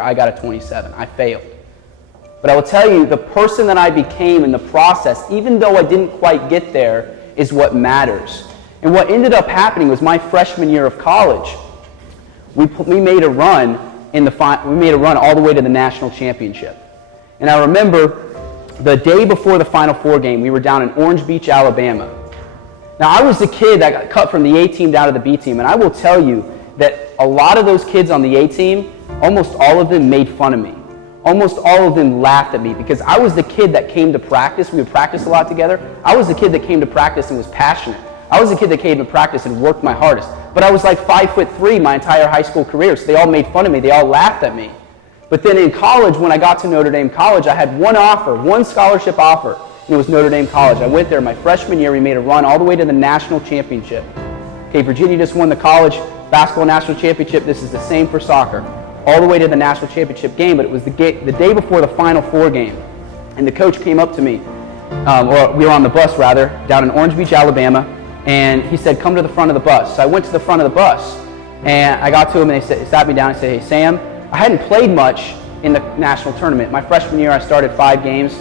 I got a 27. I failed. But I will tell you, the person that I became in the process, even though I didn't quite get there, is what matters. And what ended up happening was my freshman year of college, we made a run all the way to the national championship. And I remember the day before the Final Four game, we were down in Orange Beach, Alabama. Now, I was the kid that got cut from the A team down to the B team, and I will tell you that a lot of those kids on the A team, almost all of them made fun of me. Almost all of them laughed at me because I was the kid that came to practice. We would practice a lot together. I was the kid that came to practice and was passionate. I was the kid that came to practice and worked my hardest. But I was like 5'3" my entire high school career, so they all made fun of me. They all laughed at me. But then in college, when I got to Notre Dame College, I had one scholarship offer, and it was Notre Dame College. I went there my freshman year. We made a run all the way to the national championship. Okay, Virginia just won the college basketball national championship. This is the same for soccer. All the way to the national championship game, but it was the day before the Final Four game. And the coach came up to me, or we were on the bus rather, down in Orange Beach, Alabama, and he said, come to the front of the bus. So I went to the front of the bus, and I got to him, and he sat me down and said, hey, Sam, I hadn't played much in the national tournament. My freshman year, I started 5 games,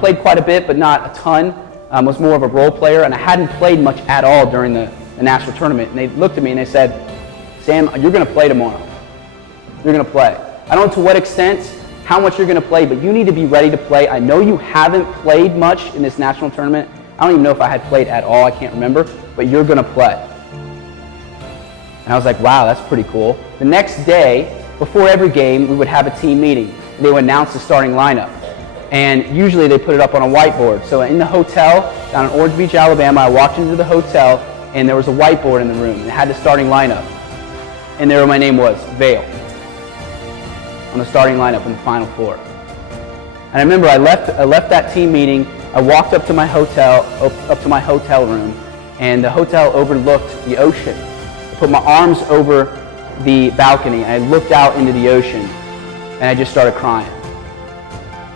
played quite a bit, but not a ton. Was more of a role player, and I hadn't played much at all during the national tournament. And they looked at me and they said, Sam, you're going to play tomorrow. You're going to play. I don't know to what extent, how much you're going to play, but you need to be ready to play. I know you haven't played much in this national tournament. I don't even know if I had played at all. I can't remember, but you're going to play. And I was like, wow, that's pretty cool. The next day, before every game, we would have a team meeting. They would announce the starting lineup. And usually they put it up on a whiteboard. So in the hotel down in Orange Beach, Alabama, I walked into the hotel, and there was a whiteboard in the room. It had the starting lineup. And there my name was, Vale, on the starting lineup in the Final Four. And I remember I left that team meeting. I walked up to my hotel room, and the hotel overlooked the ocean. I put my arms over the balcony, and I looked out into the ocean, and I just started crying.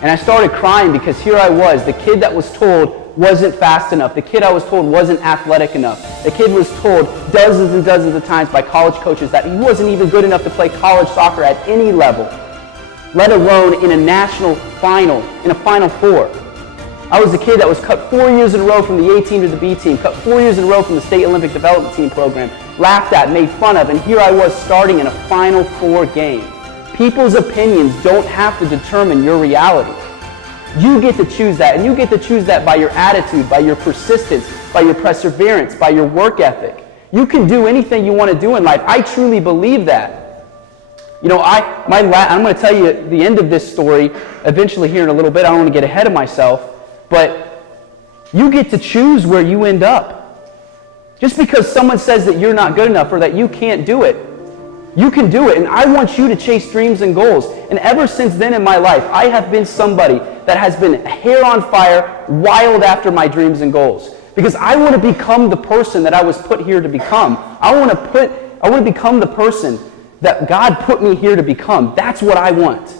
And I started crying because here I was, the kid that was told wasn't fast enough. The kid I was told wasn't athletic enough. The kid was told dozens and dozens of times by college coaches that he wasn't even good enough to play college soccer at any level, let alone in a national final, in a Final Four. I was the kid that was cut 4 years in a row from the A team to the B team, cut 4 years in a row from the State Olympic Development Team program, laughed at, made fun of, and here I was starting in a Final Four game. People's opinions don't have to determine your reality. You get to choose that, and you get to choose that by your attitude, by your persistence, by your perseverance, by your work ethic. You can do anything you want to do in life. I truly believe that. You know, I'm going to tell you the end of this story eventually here in a little bit. I don't want to get ahead of myself, but you get to choose where you end up. Just because someone says that you're not good enough or that you can't do it, you can do it, and I want you to chase dreams and goals. And ever since then in my life, I have been somebody that has been hair on fire, wild after my dreams and goals. Because I want to become the person that I was put here to become. I want to become the person that God put me here to become. That's what I want.